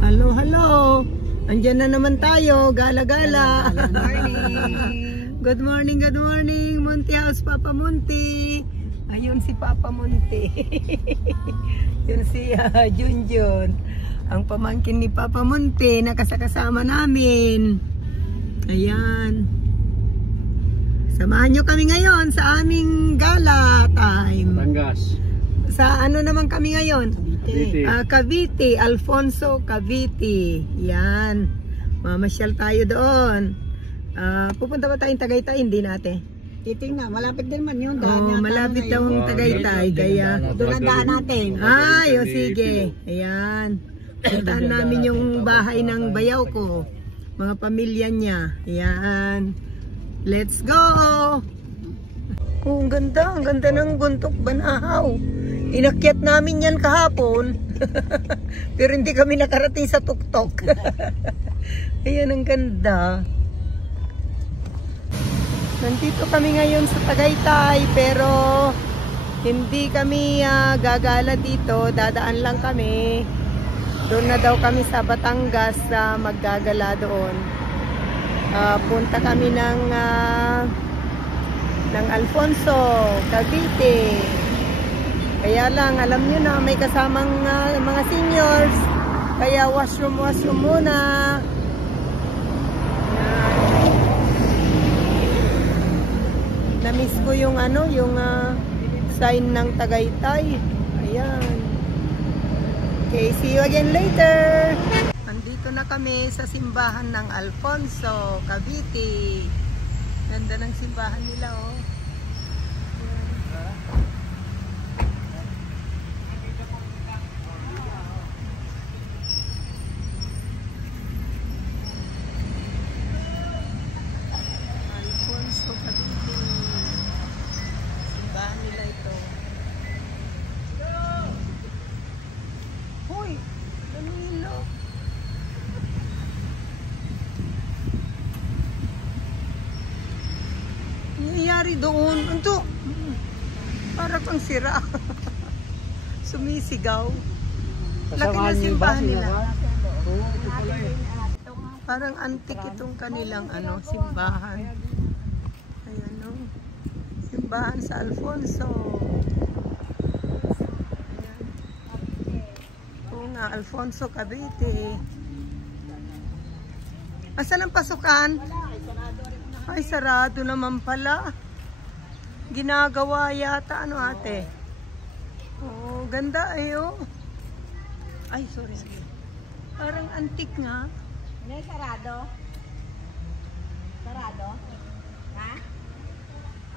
Hello, hello. Andiyan na naman tayo, gala-gala. Good morning, good morning. Munti House, Papa Munti. Ayun si Papa Munti. Yun si Junjun. Ang pamangkin ni Papa Munti na kasama namin. Ayan. Samahan nyo kami ngayon sa aming gala time. Batangas. Sa ano naman kami ngayon? Cavite. Cavite, Alfonso Cavite. Yan. Mamasyal tayo doon. Pupunta ba tayong Tagaytay? Hindi natin. Titingnan, malapit din man yun. Malapit daw ang Tagaytay. Kaya doon ang daan natin. ay, o sige. Ayan. Puntahan namin yung bahay ng bayaw ko. Mga pamilya niya. Ayan. Let's go! Oh, ang ganda. Ang ganda ng Guntok Banahaw. Inakyat namin yan kahapon. Pero hindi kami nakarating sa tuktok. Ayan, ang ganda. Nandito kami ngayon sa Tagaytay, pero hindi kami gagala dito. Dadaan lang kami. Doon na daw kami sa Batangas maggagala doon. Punta kami ng Alfonso Cavite. Kaya lang, alam nyo na, may kasamang mga seniors. Kaya washroom muna. Namiss ko yung sign ng Tagaytay. Ayan. Okay, see you again later. Nandito na kami sa simbahan ng Alfonso Cavite. Ganda ng simbahan nila, oh. Alfonso Cavite. Simbahan nila ito. Hoy! Danilo! Nangyayari doon. Ito! Para kang sira. Sumisigaw. Laki na simbahan nila. Parang antik itong kanilang simbahan. Ayan, no? Simbahan sa Alfonso. Ayan. Oo nga, Alfonso Cavite. Asan ang pasukan? Ay, sarado naman pala. Ginagawa yata, ate? Oh, ganda ayo. Ay, sorry. Parang antik nga. Hindi, sarado. Sarado? Ha?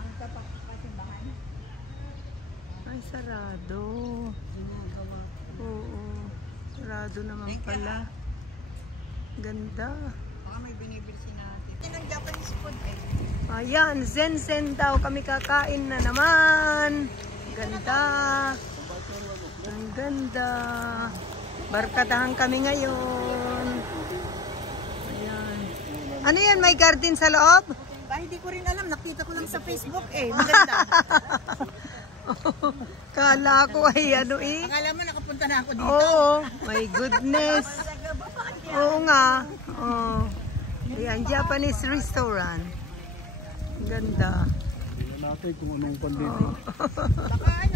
Ang kapasimbahan? Ay, sarado. Oo. Sarado naman pala. Ganda. Baka may binibilsin natin. Yan ang Japanese food eh. Ayan, zen daw. Kami kakain na naman. Ganda. Ang ganda. Barkadahan kami ngayon. Ayan. Ano yan? May garden sa loob? Ay, hindi ko rin alam. Nakita ko lang sa Facebook eh. Maganda. Kala ko ay Akala mo nakapunta na ako dito. Oo. My goodness. Oo nga. Oh. Ayan, Japanese restaurant. Ganda. Tingnan natin kung anong pandito. Baka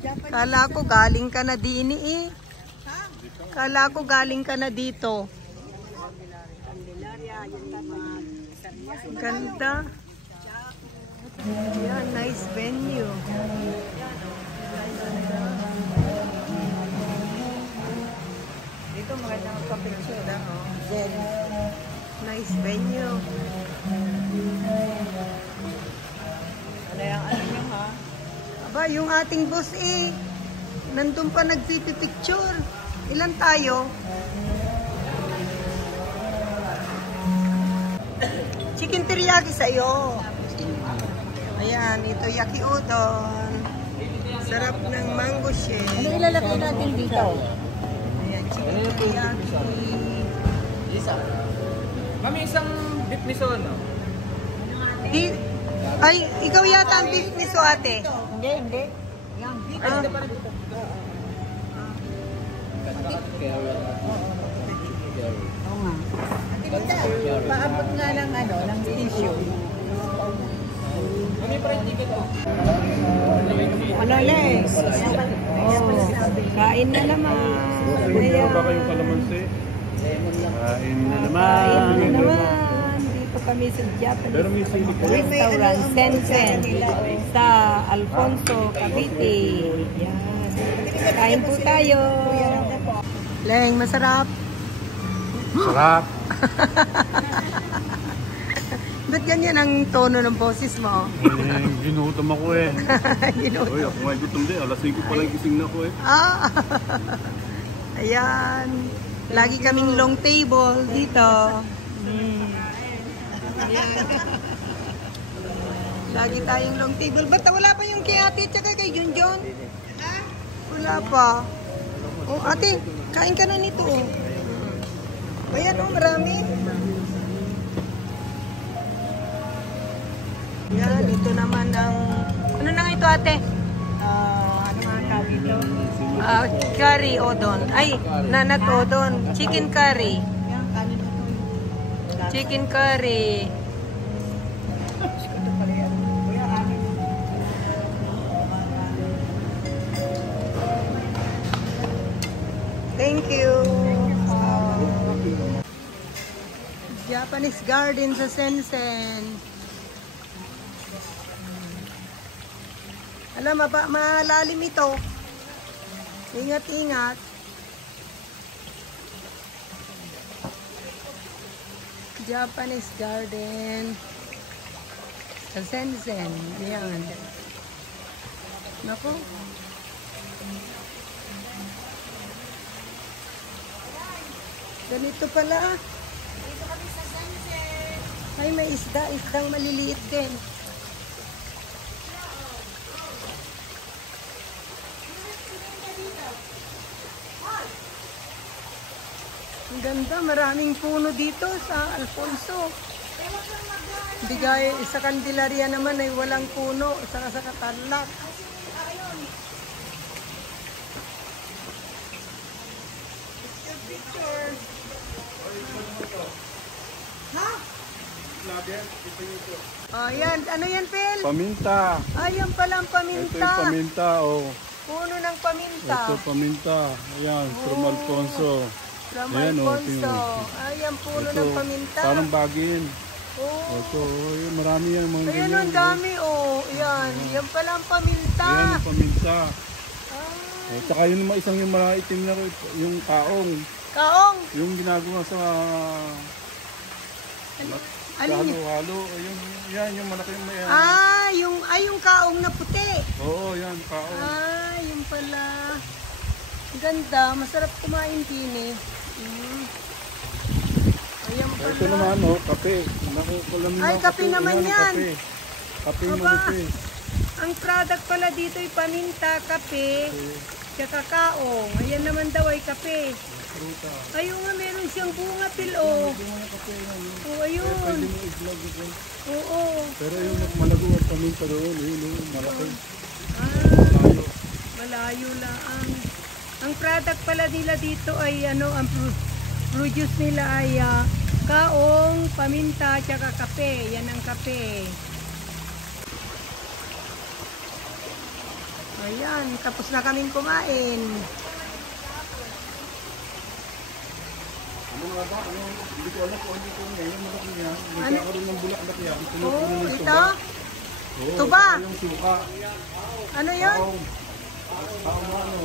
Japanese. Kala ko galing ka na dini eh. Ha? Kala ko galing ka na dito. Ganda. Ayan, nice venue. Dito maganda magpa-picture na, oh. Nice venue. Ano yung ha? Aba, yung ating boss eh. Nandun pa nagpipicture. Ilan tayo? Chicken teriyaki sa'yo. Ayan, ito yaki udon. Sarap ng mango shake. Ano ilalagay natin dito? Ayan, chicken teriyaki. Isa. Mami, isang beef miso, no? Ay, ikaw yata ang beef miso, ate. Hindi. Yan, beef Ay, dito pa rin dito. Oo nga. Paabot nga ng ano, ng tissue. Mami, parang ticket oh. Ano, Les? Kain na naman. Meron ba kayong kalamansi? Kain na naman. Kain na naman. Dito kami sa Pero may Japanese sili ko. restaurant, Sensen, sa Alfonso, Cavite. Yan. Kain po tayo. Leng, masarap. Sarap. Ba't ganyan ang tono ng boses mo? Ginutom ako eh. Ginutom. Uy, ako nga gutom din. Alas 5 pa lang gising na ako eh. Ah. Ayan. Lagi kaming long table dito. Ayan. Lagi tayong long table. Ba't wala pa yung kay ate tsaka kay Junjun? Wala pa. Oh, ate, kain ka na nito. Oh. Ayan, oh, marami. Yan, ito naman ang... Ano na nga ito, ate? Ano mga tawag ito? Curry odon. Ay, nanat odon. Chicken curry. Yan, kanin na ito. Chicken curry. Ito pala yan. Kuya, kanin. Thank you. Japanese garden sa Sensen. Alam, malalim ito. Ingat-ingat. Japanese garden sa Sensen. Ayan. Naku. Ganito pala. Dito kami sa sunset. Ay, may isdang maliliit din. Ang ganda, maraming puno dito sa Alfonso. Hindi gaya sa Candelaria naman ay walang puno, saka sa Katarlac. Ayan, ano yan, Phil? Paminta. Ayan pala ang Ito paminta. yung paminta oh. Puno ng paminta. Ito paminta. Ayan, from Alfonso. From Ayan, oh, Alfonso. tingnan. Ayan, puno Ito, ng paminta. parang bagin. Oh. Ito, oh, marami yan mga Ayan, ganyan. ang dami, oh. Ayan, yan pala ang paminta. Ayan, yung paminta. Ah, At saka yun isang yung malaitim na yung kaong. kaong. Yung ginagawa sa Alin? halo-halo. Yan, yung malaki yung may... Yung kaong na puti. Oo, yan, kaong. Yung pala. Ganda, masarap kumain din eh. Ayan pala. Ito naman, oh, kape. Ay, kape naman yan. Kape Aba. manipis. Ang product pala dito ay paminta, kape, tsaka kaong. Ayan naman daw ay kape. Fruta. Ayun nga, meron siyang bunga, Pil, oh. Oh, ayun. Pwede mo i-vlog ito. Oo. Pero yung malago at paminta doon, yun, malaki. Ah, malayo lang. Ang product pala nila dito ay ano, ang produce nila ay kaong, paminta, tsaka kape. Yan ang kape. Ayan, tapos na kaming kumain. Ano nga ba? Hindi ko alam kung ano ito ngayon, malaki niya. Ano? Nagkakaroon ng bulaklak yan. Oh, ito? Tuba? Yung suka. Ano yun? Kaong ano.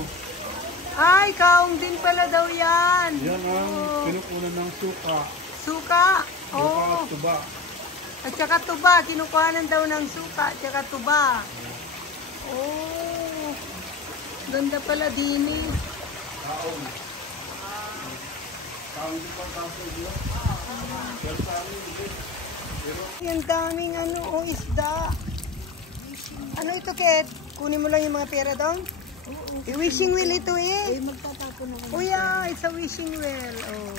Ay, kaong din pala daw yan. Yan ang pinukunan ng suka. Suka. Suka Oh. at tuba. At saka tuba. Kinukuhanan daw ng suka at saka tuba. Oh. Ganda pala din eh. Kaong. Kaong din pa kaso yun. Pero sa amin, hindi. Yung daming ano, oh, isda. Ano ito, Ket? Kunin mo lang yung mga pera doon? Wishing well ito eh. Magtatapon ako. Oh yeah, it's a wishing well. Oh.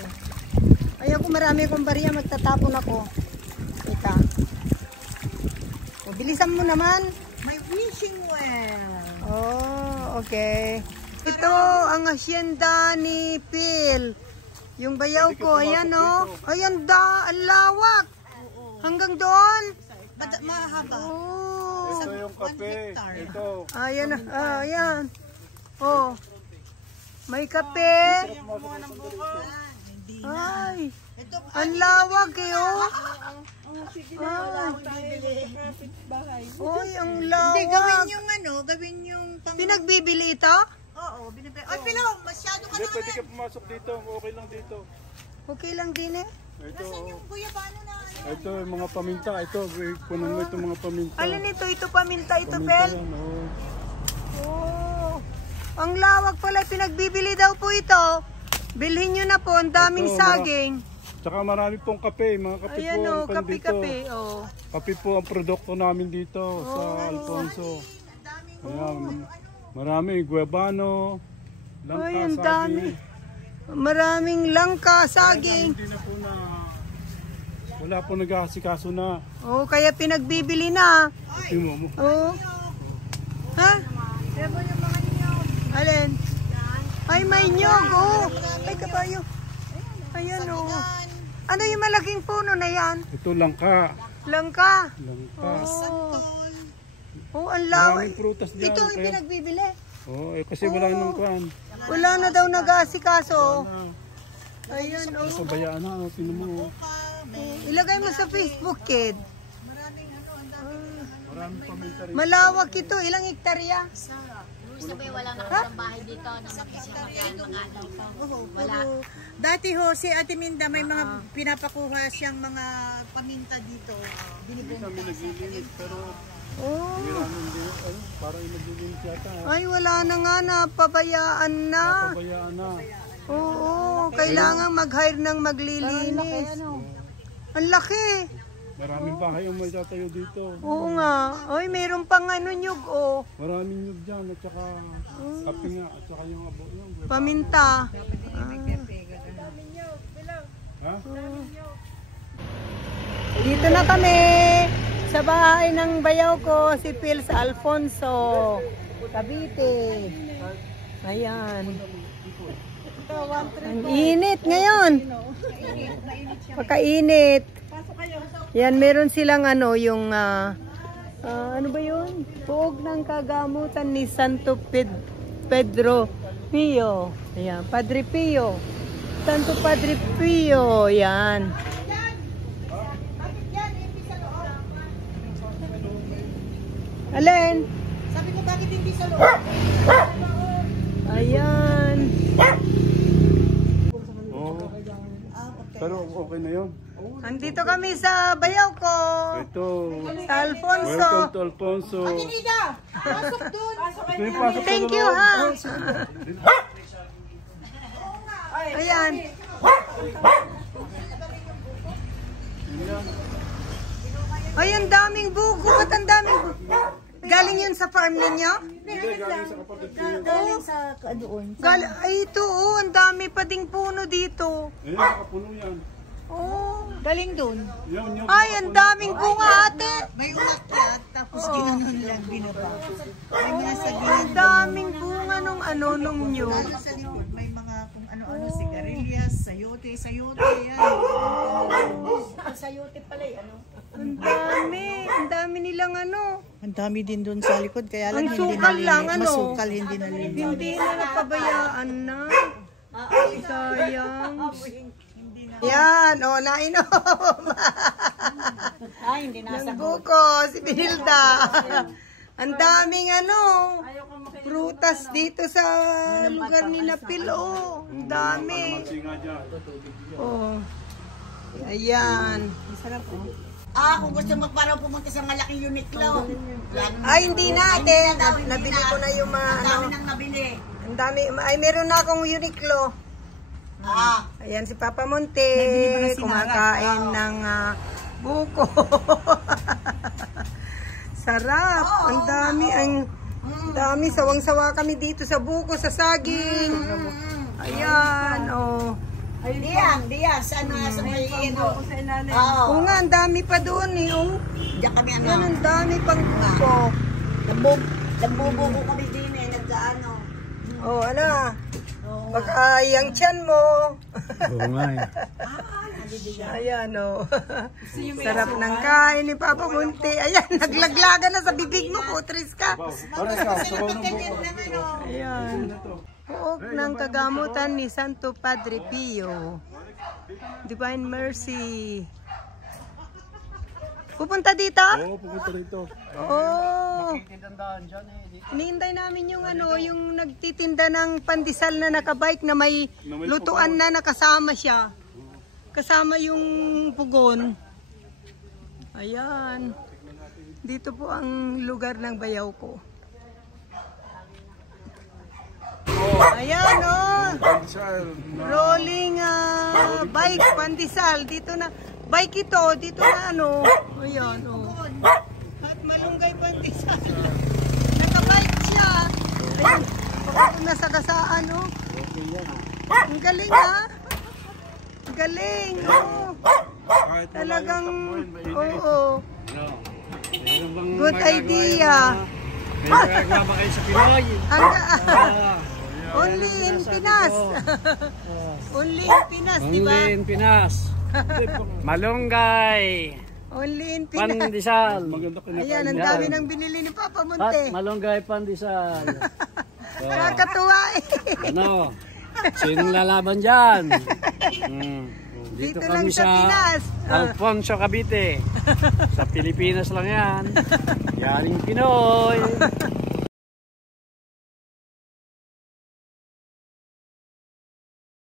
Ayaw ko marami akong bariya, magtatapon ako. Ika. Bilisan mo naman. May wishing well. Oh, okay. Ito ang asyenda ni Phil. Yung bayaw ko, ayan oh. Ayan ang lawak. Hanggang doon. Mahaba. Oh. Ito yung kape. Ito. Ayan, ayan. Oh. May kape. Ay. Ang lawak eh, oh. Ay, ang lawak. Hindi, gawin yung gawin yung pang... Pinagbibili ito? Oo, binibili. Ay, Pilo, masyado ka Hindi, na pwede ka pumasok dito. Okay lang dito. Okay lang din eh. Ito, yung guyabano na ito yung mga paminta. Ito, kunan mo itong mga paminta. Alin ito? Ito paminta ito, Paminta Pel? yan, oo. Oh. Ang lawak pala. Pinagbibili daw po ito. Bilhin nyo na po. Ang daming Ito, saging. Tsaka marami pong kape. Mga kape Ayan po o, ang pan dito. kape-kape. Oh. Kape po ang produkto namin dito sa Alfonso. Ayan, marami. Guebano, langka, Ay, ang saging. dami. Maraming langka, saging. Hindi na po na, wala po nag-aasikaso na. Oh, kaya pinagbibili na. Tingnan mo. Oh. Ha? Alin? Ay, may nyog. Oh. Ay, kabayo. Ayan oh. Ano yung malaking puno na yan? Ito langka. Langka. Langka. Oh, ang lawak. Maraming prutas dyan. Ito ang kaya- pinagbibili. Oh, kasi wala nang kwan. Wala na daw nag-aasikaso. Ayun oh. Sa bayaan na, tingnan mo. Ilagay mo sa Facebook, kid. Maraming paminta rin. Malawak ito. Ilang hektarya? Sabi, wala na akong bahay dito na mag-isang mga wala. Dati ho, si Ate Minda may mga pinapakuha siyang mga paminta dito. Kami naglilinis pero Oh. maraming din. Ano, parang naglilinis yata. Ay, wala na nga. Napabayaan na. Pabayaan na. Oo. Kailangan mag-hire ng maglilinis. Ang laki. Maraming bahay ang may tatayo dito. Oo nga. Ay, mayroon pang nyug, oh. Maraming nyug dyan at saka kape nga at saka yung abo. Yung Paminta. ha? Dito na kami sa bahay ng bayaw ko, si Phil sa Alfonso, Cavite. Ayan. Ang init ngayon. Pagkainit. Yan, meron silang yung ano ba yun? Puog ng kagamutan ni Santo Pedro Pio. Ayan, Padre Pio. Santo Padre Pio. Yan. Alin? Sabi ko, bakit hindi sa loob? Ayan. Oo. Pero okay na yun. Andito kami sa bayaw ko. Ito. Sa Alfonso. Welcome to Alfonso. Minda, pasok dun. Ito yung pasok sa Thank you, loob. ha. Ayan. Ay, ang daming buko. Ba't ang daming buko? Galing yun sa farm ninyo? Hindi, galing sa kapatid ko yun. Galing sa doon. Ay, ito, oh. Ang dami pa ding puno dito. Ayan, nakapuno yan. Oh. Galing doon. Yan, yung Ay, ang daming bunga, ate. May umakyat, tapos ginanon lang binaba. May mga sa Ang gilid. daming bunga nung nyo. Ano sa likod, may mga kung ano-ano, sigarilyas, sayote, yan. Sayote pala ano. Ang dami nilang Ang dami din doon sa likod, kaya lang Ang hindi sukal lang, masukal, hindi nalinis. Hindi na napabayaan na. Sayang. Yan, nainom. Ay, hindi Ng buko, si Binilda. Ang daming prutas dito sa lugar ni Napil. Oh, ang dami. singa dyan. Oh. Ayan. Kung gusto mo parang pumunta sa malaking Uniqlo. Ay, hindi na, ate. Nabili ko na yung mga Nang nabili. Ang dami. Ay, meron na akong Uniqlo. Ayan si Papa Monte. Kumakain ng buko. Sarap. Ang dami. Ang dami. Sawang-sawa kami dito sa buko, sa saging. Ayan. Oh. Diyan, sa may ino. Oo nga, ang dami pa doon eh. Oh. Diyan kami Yan, ang dami pang buko. Nagbubuko kami din eh, nagkaano. Oh, ano? Baka yung tiyan mo. Oo nga eh. Ayan, oh. Sarap ng kain ni Papa Munti. Ayan, naglaglaga na sa bibig mo, putris ka. Para sa sabaw ng buko. Ayan. Buok ng kagamutan ni Santo Padre Pio. Divine Mercy. Pupunta dito? Oo, pupunta rito. Oh. Hinihintay namin yung yung nagtitinda ng pandesal na nakabike na may lutuan na nakasama siya. Kasama yung pugon. Ayan. Dito po ang lugar ng bayaw ko. Ayan, oh. Rolling bike, pandesal. Dito na, bike ito, dito na ayan, oh. At malunggay pandesal. Nakabike siya. Ayan, pagkakot na sa gasaan, oh. Ang galing, ha? Ang galing, oh. Talagang, oo. Good idea. Nagmamakay sa Pinoy. Only in Pinas. Only in Pinas, di ba? Only in Pinas. Malunggay. Only in Pinas. Pandesal. Ayan, ang dami nang binili ni Papa Munti. Malunggay pandesal. Nakakatuwa eh. Ano? Sinong lalaban dyan? Dito lang sa Pinas. Alfonso Cavite. Sa Pilipinas lang yan. Yaring Pinoy.